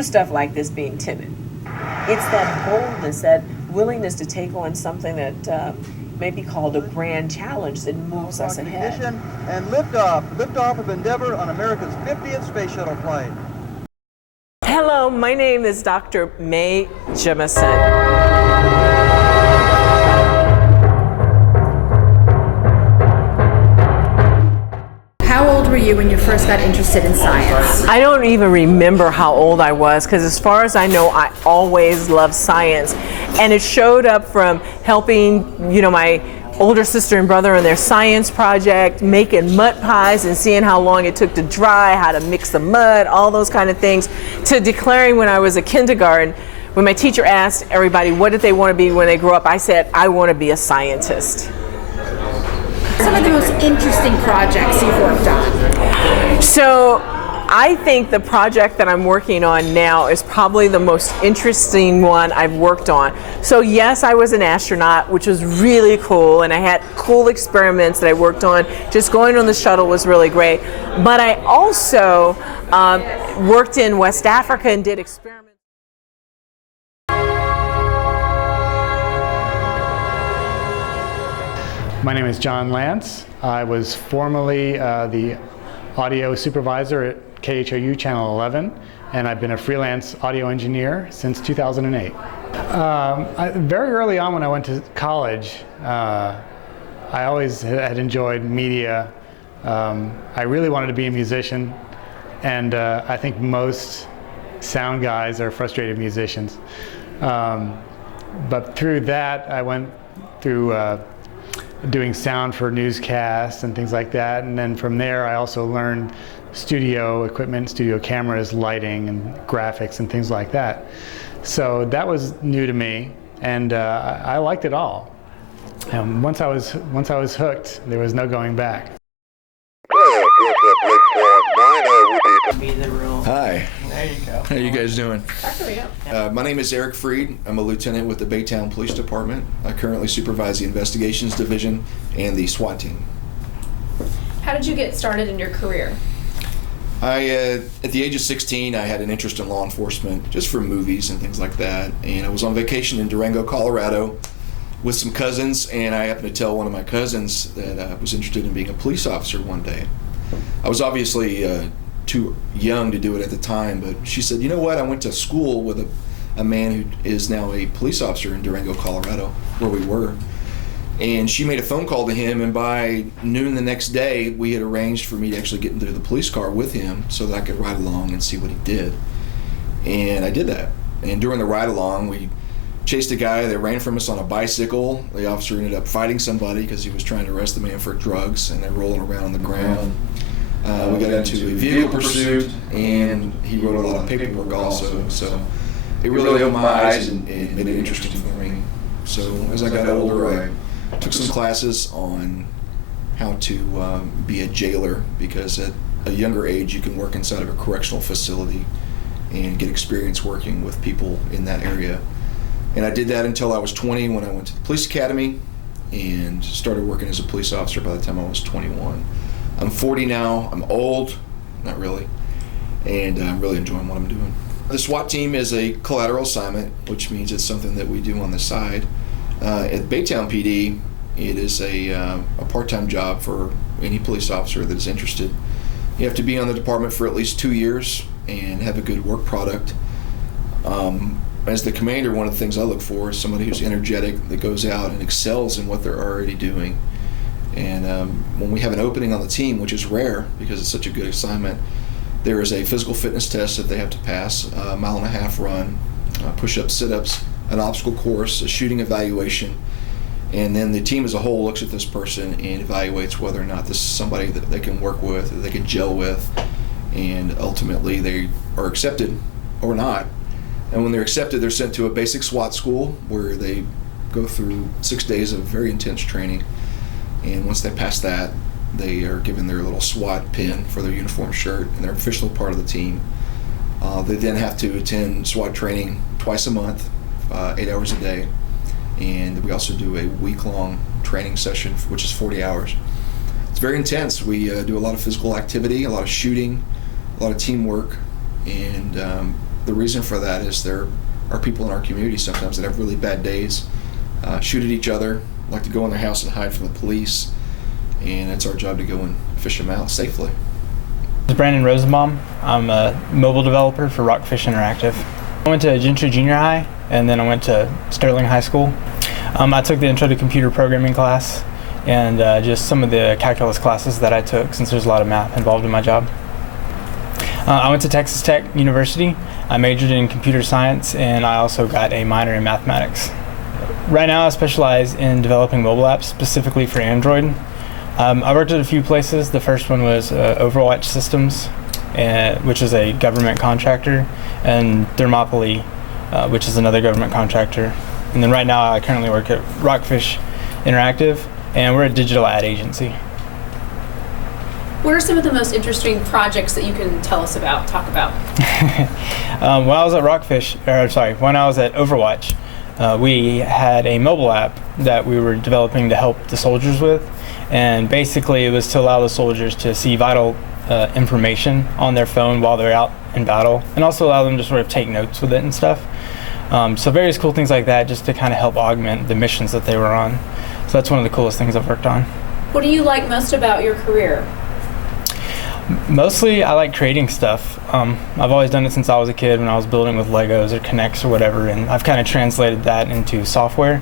do stuff like this being timid. It's that boldness, that willingness to take on something that may be called a grand challenge that moves us ahead. And liftoff of Endeavour on America's 50th space shuttle flight. Hello, my name is Dr. Mae Jemison. How old were you when you first got interested in science? I don't even remember how old I was, because as far as I know, I always loved science. And it showed up from helping, my older sister and brother in their science project, making mud pies and seeing how long it took to dry, how to mix the mud, all those kind of things, to declaring when I was a kindergarten, when my teacher asked everybody what did they want to be when they grow up, I said, I want to be a scientist. Some of the most interesting projects you've worked on? So I think the project that I'm working on now is probably the most interesting one I've worked on. So yes, I was an astronaut, which was really cool, and I had cool experiments that I worked on. Just going on the shuttle was really great. But I also worked in West Africa and did experiments. My name is John Lance. I was formerly the audio supervisor at KHOU Channel 11, and I've been a freelance audio engineer since 2008. Very early on when I went to college, I always had enjoyed media. I really wanted to be a musician, and I think most sound guys are frustrated musicians. But through that, I went through doing sound for newscasts and things like that, and then from there I also learned studio equipment, studio cameras, lighting and graphics and things like that. So that was new to me, and I liked it all. And once I was hooked, there was no going back. Hi. There you go. How are you guys doing? My name is Eric Freed. I'm a lieutenant with the Baytown Police Department. I currently supervise the Investigations Division and the SWAT team. How did you get started in your career? At the age of 16, I had an interest in law enforcement, just for movies and things like that. And I was on vacation in Durango, Colorado, with some cousins, and I happened to tell one of my cousins that I was interested in being a police officer one day. I was obviously too young to do it at the time, but she said, you know what, I went to school with a man who is now a police officer in Durango, Colorado, where we were. And she made a phone call to him, and by noon the next day, we had arranged for me to actually get into the police car with him so that I could ride along and see what he did. And I did that. And during the ride along, we chased a guy that ran from us on a bicycle. The officer ended up fighting somebody because he was trying to arrest the man for drugs, and they're rolling around on the ground. We got into a vehicle pursuit, and he wrote a lot of paperwork also. So it really opened my eyes and made it interesting for me. So as I got older, I took some classes on how to be a jailer, because at a younger age you can work inside of a correctional facility and get experience working with people in that area. And I did that until I was 20, when I went to the police academy and started working as a police officer by the time I was 21. I'm 40 now. I'm old, not really, and I'm really enjoying what I'm doing. The SWAT team is a collateral assignment, which means it's something that we do on the side. At Baytown PD, it is a part-time job for any police officer that is interested. You have to be on the department for at least 2 years and have a good work product. As the commander, one of the things I look for is somebody who's energetic, that goes out and excels in what they're already doing. And when we have an opening on the team, which is rare because it's such a good assignment, there is a physical fitness test that they have to pass, a 1.5 mile run, push-ups, sit-ups, an obstacle course, a shooting evaluation, and then the team as a whole looks at this person and evaluates whether or not this is somebody that they can work with, that they can gel with, and ultimately they are accepted or not. And when they're accepted, they're sent to a basic SWAT school where they go through 6 days of very intense training. And once they pass that, they are given their little SWAT pin for their uniform shirt, and they're officially part of the team. They then have to attend SWAT training twice a month, 8 hours a day. And we also do a week-long training session, which is 40 hours. It's very intense. We do a lot of physical activity, a lot of shooting, a lot of teamwork, and the reason for that is there are people in our community sometimes that have really bad days, shoot at each other, like to go in their house and hide from the police, and it's our job to go and fish them out safely. This is Brandon Rosenbaum. I'm a mobile developer for Rockfish Interactive. I went to Gentry Junior High, and then I went to Sterling High School. I took the Intro to Computer Programming class, and just some of the calculus classes that I took, since there's a lot of math involved in my job. I went to Texas Tech University. I majored in computer science, and I also got a minor in mathematics. Right now I specialize in developing mobile apps specifically for Android. I worked at a few places. The first one was Overwatch Systems, which is a government contractor, and Thermopylae, which is another government contractor. And then right now I currently work at Rockfish Interactive, and we're a digital ad agency. What are some of the most interesting projects that you can tell us about, talk about? When I was at when I was at Overwatch, we had a mobile app that we were developing to help the soldiers with. And basically it was to allow the soldiers to see vital information on their phone while they're out in battle, and also allow them to sort of take notes with it and stuff. So various cool things like that, just to kind of help augment the missions that they were on. So that's one of the coolest things I've worked on. What do you like most about your career? Mostly I like creating stuff. I've always done it since I was a kid when I was building with Legos or Connects or whatever, and I've kind of translated that into software.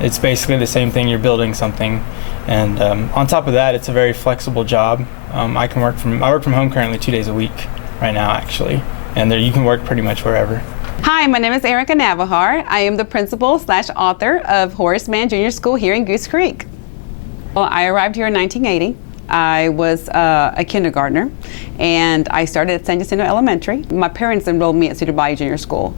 It's basically the same thing, you're building something, and on top of that it's a very flexible job. I work from home currently 2 days a week right now actually, and you can work pretty much wherever. Hi, my name is Erika Navajo. I am the principal/author of Horace Mann Junior School here in Goose Creek. Well, I arrived here in 1980. I was a kindergartner, and I started at San Jacinto Elementary. My parents enrolled me at Cedar Bayou Junior School.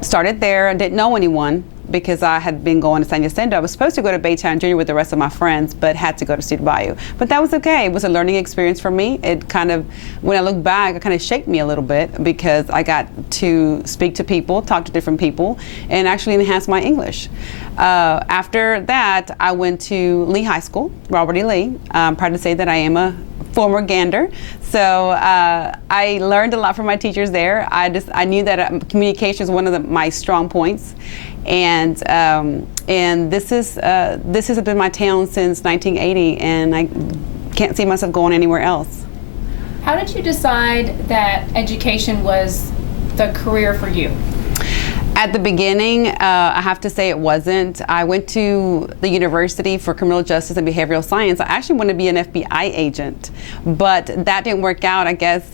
Started there, didn't know anyone because I had been going to San Jacinto. I was supposed to go to Baytown Junior with the rest of my friends, but had to go to Cedar Bayou. But that was okay. It was a learning experience for me. It kind of, when I look back, it kind of shaped me a little bit because I got to speak to people, talk to different people, and actually enhance my English. After that, I went to Lee High School, Robert E. Lee. I'm proud to say that I am a former Gander. So I learned a lot from my teachers there. I knew that communication is one of my strong points. And this has been my town since 1980, and I can't see myself going anywhere else. How did you decide that education was the career for you? At the beginning, I have to say it wasn't. I went to the University for Criminal Justice and Behavioral Science. I actually wanted to be an FBI agent, but that didn't work out. I guess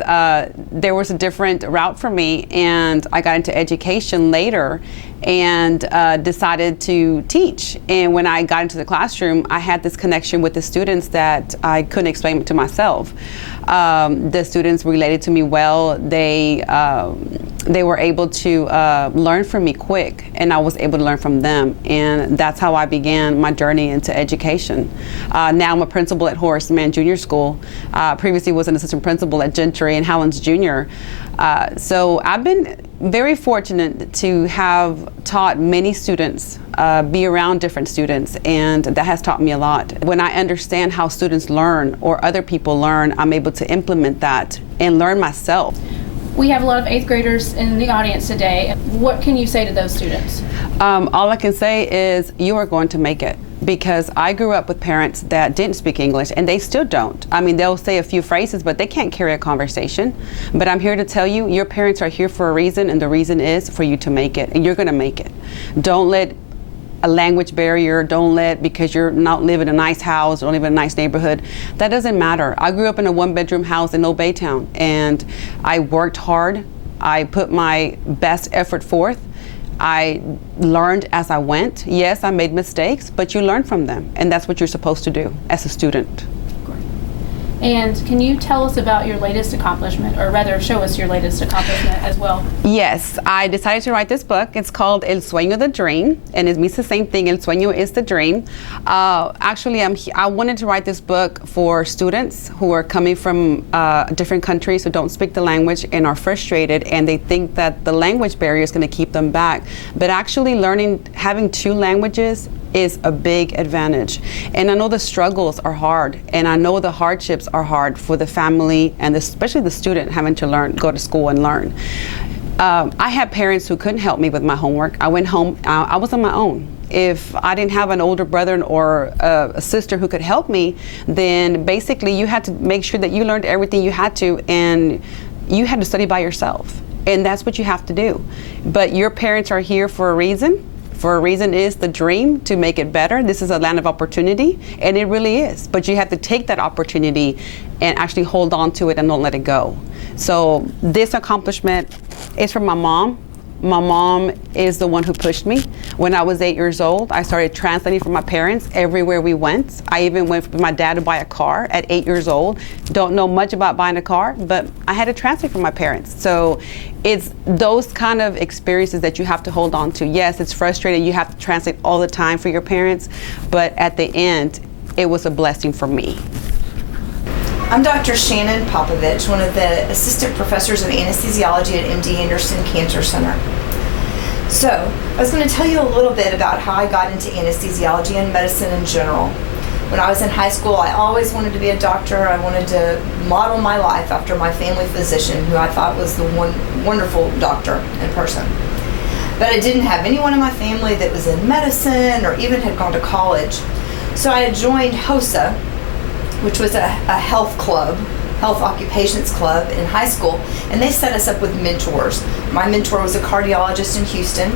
there was a different route for me, and I got into education later and decided to teach. And when I got into the classroom, I had this connection with the students that I couldn't explain to myself. The students related to me well. They were able to learn from me quick, and I was able to learn from them. And that's how I began my journey into education. Now I'm a principal at Horace Mann Junior School. Previously was an assistant principal at Gentry and Howlands Junior. So I've been very fortunate to have taught many students, be around different students, and that has taught me a lot. When I understand how students learn or other people learn, I'm able to implement that and learn myself. We have a lot of 8th graders in the audience today. What can you say to those students? All I can say is you are going to make it. Because I grew up with parents that didn't speak English, and they still don't. I mean, they'll say a few phrases, but they can't carry a conversation. But I'm here to tell you, your parents are here for a reason, and the reason is for you to make it, and you're gonna make it. Don't let a language barrier, because you're not living in a nice house, or live in a nice neighborhood, that doesn't matter. I grew up in a 1-bedroom house in Old Baytown, and I worked hard. I put my best effort forth. I learned as I went. Yes, I made mistakes, but you learn from them, and that's what you're supposed to do as a student. And can you tell us about your latest accomplishment, or rather show us your latest accomplishment as well? Yes, I decided to write this book. It's called El Sueño, the Dream, and it means the same thing. El Sueño is the dream. Actually, I wanted to write this book for students who are coming from different countries who don't speak the language and are frustrated, and they think that the language barrier is going to keep them back. But actually having 2 languages is a big advantage. And I know the struggles are hard, and I know the hardships are hard for the family and especially the student having to go to school and learn. I had parents who couldn't help me with my homework. I went home, I was on my own. If I didn't have an older brother or a sister who could help me, then basically you had to make sure that you learned everything you had to, and you had to study by yourself. And that's what you have to do. But your parents are here for a reason. For a reason is the dream to make it better. This is a land of opportunity, and it really is. But you have to take that opportunity and actually hold on to it and don't let it go. So this accomplishment is from my mom. My mom is the one who pushed me. When I was 8 years old, I started translating for my parents everywhere we went. I even went with my dad to buy a car at 8 years old. Don't know much about buying a car, but I had to translate for my parents. So it's those kind of experiences that you have to hold on to. Yes, it's frustrating. You have to translate all the time for your parents, but at the end, it was a blessing for me. I'm Dr. Shannon Popovich, one of the assistant professors of anesthesiology at MD Anderson Cancer Center. So, I was going to tell you a little bit about how I got into anesthesiology and medicine in general. When I was in high school, I always wanted to be a doctor. I wanted to model my life after my family physician, who I thought was the wonderful doctor in person. But I didn't have anyone in my family that was in medicine or even had gone to college. So I had joined HOSA, which was a health club, health occupations club in high school, and they set us up with mentors. My mentor was a cardiologist in Houston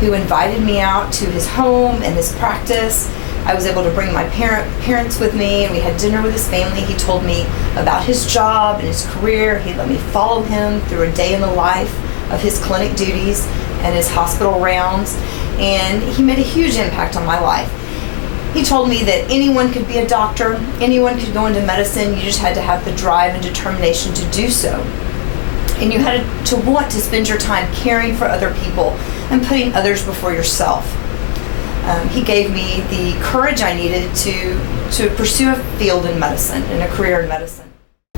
who invited me out to his home and his practice. I was able to bring my parents with me, and we had dinner with his family. He told me about his job and his career. He let me follow him through a day in the life of his clinic duties and his hospital rounds, and he made a huge impact on my life. He told me that anyone could be a doctor, anyone could go into medicine, you just had to have the drive and determination to do so. And you had to want to spend your time caring for other people and putting others before yourself. He gave me the courage I needed to pursue a field in medicine and a career in medicine.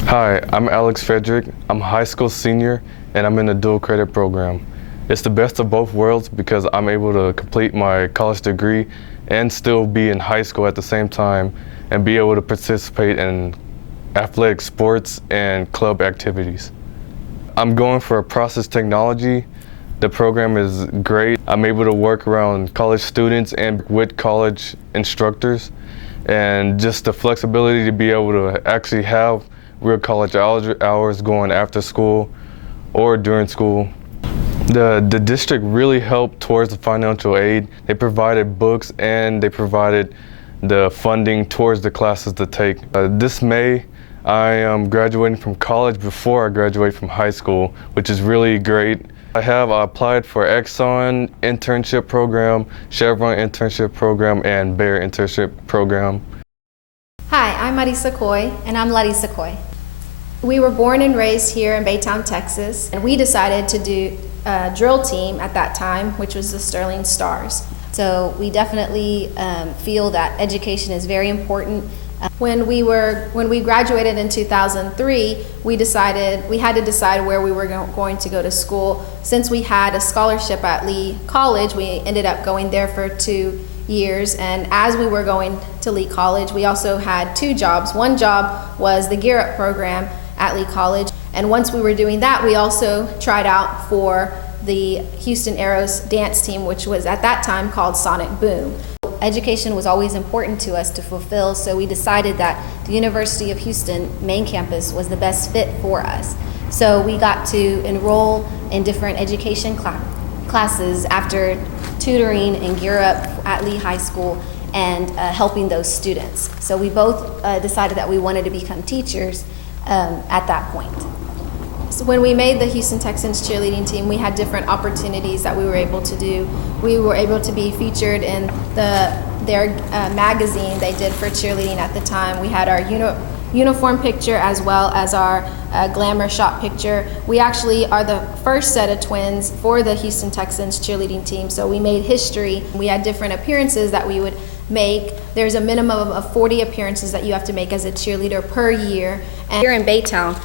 Hi, I'm Fredrik. I'm a high school senior, and I'm in a dual credit program. It's the best of both worlds because I'm able to complete my college degree and still be in high school at the same time and be able to participate in athletic sports and club activities. I'm going for a process technology. The program is great. I'm able to work around college students and with college instructors, and just the flexibility to be able to actually have real college hours going after school or during school. The district really helped towards the financial aid. They provided books and they provided the funding towards the classes to take. This May, I am graduating from college before I graduate from high school, which is really great. I have applied for Exxon internship program, Chevron internship program, and Bayer internship program. Hi, I'm Madi Sukhoi, and I'm Madi Sukhoi. We were born and raised here in Baytown, Texas, and we decided to do a drill team at that time, which was the Sterling Stars. So we definitely feel that education is very important. When we graduated in 2003, we had to decide where we were going to go to school. Since we had a scholarship at Lee College, we ended up going there for 2 years, and as we were going to Lee College, we also had 2 jobs. One job was the Gear Up program at Lee College, and once we were doing that, we also tried out for the Houston Aeros dance team, which was at that time called Sonic Boom. Education was always important to us to fulfill, so we decided that the University of Houston main campus was the best fit for us. So we got to enroll in different education classes after tutoring and Gear Up at Lee High School and helping those students. So we both decided that we wanted to become teachers at that point. So when we made the Houston Texans cheerleading team, we had different opportunities that we were able to do. We were able to be featured in their magazine they did for cheerleading at the time. We had our uniform picture as well as our glamour shot picture. We actually are the first set of twins for the Houston Texans cheerleading team, so we made history. We had different appearances that we would make. There's a minimum of 40 appearances that you have to make as a cheerleader per year. And here in Baytown,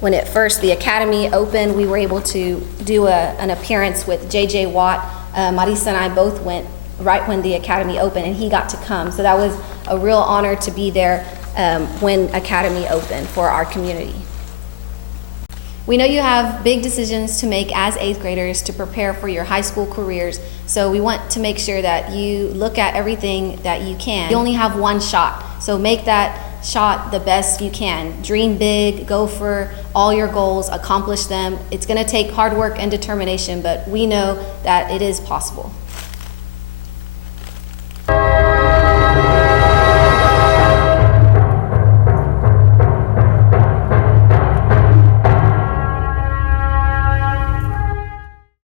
when the academy opened, we were able to do an appearance with J.J. Watt. Marisa and I both went right when the Academy opened, and he got to come. So that was a real honor to be there when Academy opened for our community. We know you have big decisions to make as 8th graders to prepare for your high school careers, so we want to make sure that you look at everything that you can. You only have one shot, so make that shot the best you can. Dream big, go for all your goals, accomplish them. It's going to take hard work and determination, but we know that it is possible.